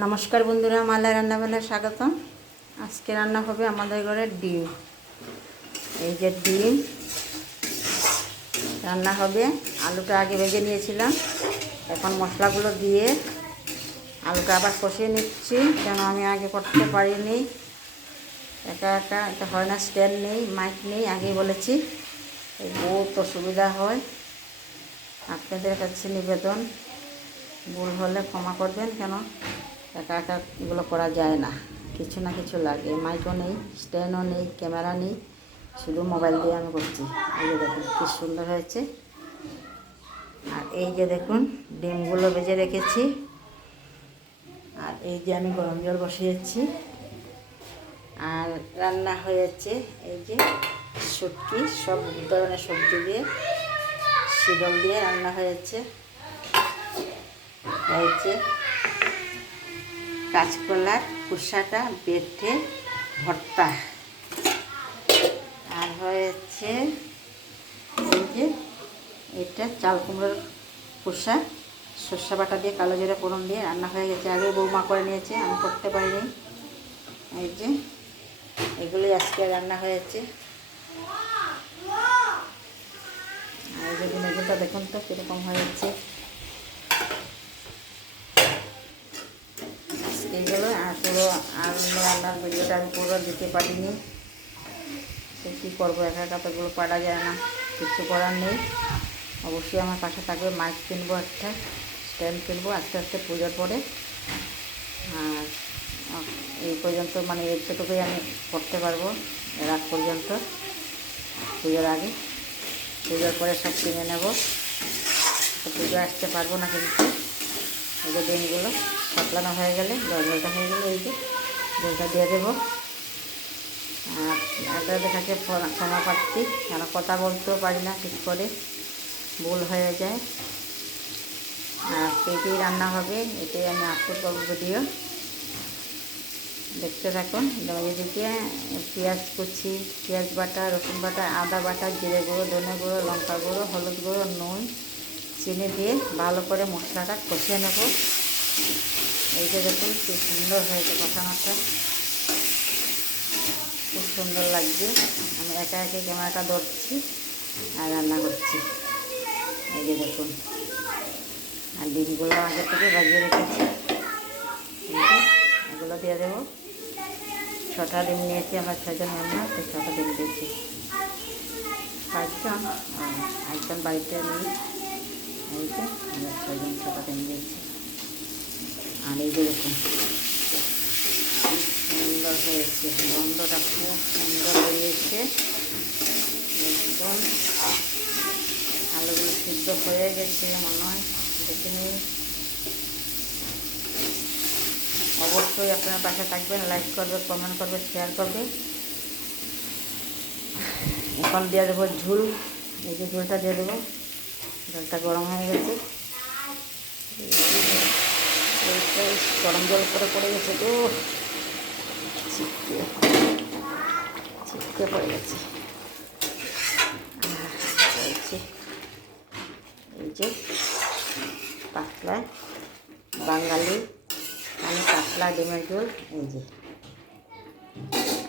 নমস্কার বন্ধুরা, মালা রান্নাবেলায় স্বাগতম। আজকে রান্না হবে আমাদের ঘরে ডিম। এই যে ডিম রান্না হবে। আলুটা আগে ভেজে নিয়েছিলাম, এখন মশলাগুলো দিয়ে আলুটা আবার কষিয়ে নিচ্ছি, কেন আমি আগে করতে পারিনি। একা একা এটা হয় না, স্ট্যান্ড নেই, মাইক নেই, আগেই বলেছি। এই বহুত অসুবিধা হয়। আপনাদের কাছে নিবেদন, ভুল হলে ক্ষমা করবেন, কেন একা একা এগুলো করা যায় না, কিছু না কিছু লাগে। মাইকও নেই, স্ট্যান্ডও নেই, ক্যামেরা নেই, শুধু মোবাইল দিয়ে আমি করছি। এই যে দেখুন কী সুন্দর হয়েছে। আর এই যে দেখুন ডিমগুলো ভেজে রেখেছি। আর এই যে আমি গরম জল বসিয়েছি। আর রান্না হয়েছে এই যে শুটকি, সব ধরনের সবজি দিয়ে, শিডল দিয়ে রান্না হয়েছে। হয়েছে কাঁচকলার খোসাটা বেটে ভর্তা। আর হয়েছে এই যে এটা চাল কুমড়োর খোসা, সর্ষে বাটা দিয়ে কালো জিরে ফোড়ন দিয়ে রান্না হয়ে গেছে। আগে বৌমা করে নিয়েছে, আমি করতে পারিনি। এই যে এগুলি আজকে রান্না হয়েছে। আর যদি মেঘটা দেখুন তো কীরকম হয়েছে এইগুলো। আর পুরো আর রান্নার ভিডিওটা আমি পুরো দিতে পারিনি, তো কী করবো, একা একা তো এগুলো পারা যায় না, কিছু করার নেই। অবশ্যই আমার পাশে থাকবে। মাইক কিনবো, একটা স্ট্যান্ড কিনবো আস্তে আস্তে পুজোর পরে। আর এই পর্যন্ত মানে এতটুকুই আমি করতে পারবো, রাত পর্যন্ত, পুজোর আগে। পুজোর পরে সব কিনে নেব, তো পুজো আসতে পারবো না। কিন্তু এই যে ডিমগুলো সাতলানো হয়ে গেলে, জলটা হয়ে গেলে এই যে জলটা দিয়ে দেবো। আর আপনাদের কাছে ক্ষমা পাচ্ছি, কেন কথা বলতেও পারি না ঠিক করে, ভুল হয়ে যায়। আর এটাই রান্না হবে, এটাই আমি আপলোড করবো ভিডিও, দেখতে থাকুন। এদিকে পেঁয়াজ কুচি, পেঁয়াজ বাটা, রসুন বাটা, আদা বাটা, জিরে গুঁড়ো, ধনে গুঁড়ো, লঙ্কা গুঁড়ো, হলুদ গুঁড়ো, নুন, চিনি দিয়ে ভালো করে মশলাটা কষিয়ে নেব। এই যে দেখুন কি সুন্দর হয়েছে কষানোটা, খুব সুন্দর লাগছে। আমি একা একে ক্যামেরাটা ধরছি আর রান্না করছি। এই যে দেখুন, আর ডিমগুলো আগে থেকে ভাজিয়ে রেখেছি, এগুলো দিয়ে দেবো। 6টা ডিম নিয়েছি, আমরা 6জন মেম্বার, তো 6টা ডিম দিয়েছি। 5জন, একজন বাড়িতে নেই। এই যে আমরা 6জন, 6টা ডিম দিয়েছি। আর এই যে দেখুন সুন্দর হয়েছে, গন্ধটা খুব সুন্দর বেরিয়েছে। দেখুন আলুগুলো সিদ্ধ হয়ে গেছে মনে হয়, দেখে নিই। অবশ্যই আপনার পাশে থাকবেন, লাইক করবে, কমেন্ট করবে, শেয়ার করবে। এখন দিয়ে দেবো ঝুল। এই যে ঝুলটা দিয়ে দেবো, জলটা গরম হয়ে গেছে। গরম জল করে পড়ে গেছে, তো ছিটকে ছিটকে পড়ে গেছে। এই যে পাতলা বাঙালি মানে পাতলা ডিমের ঝোল। এই যে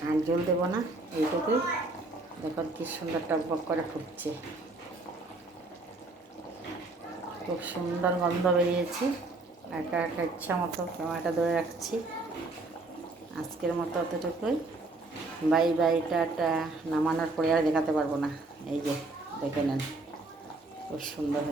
আর ঝোল দেবো না, এইটুকুই। দেখুন কি সুন্দর টকবক করে ফুটছে, খুব সুন্দর গন্ধ বেরিয়েছে। একা একা ইচ্ছা মতো ক্যামেরাটা ধরে রাখছি। আজকের মতো অতটুকুই। Bye bye, tata. নামানোর পরে আর দেখাতে পারবো না। এই যে দেখে নেন, খুব সুন্দর।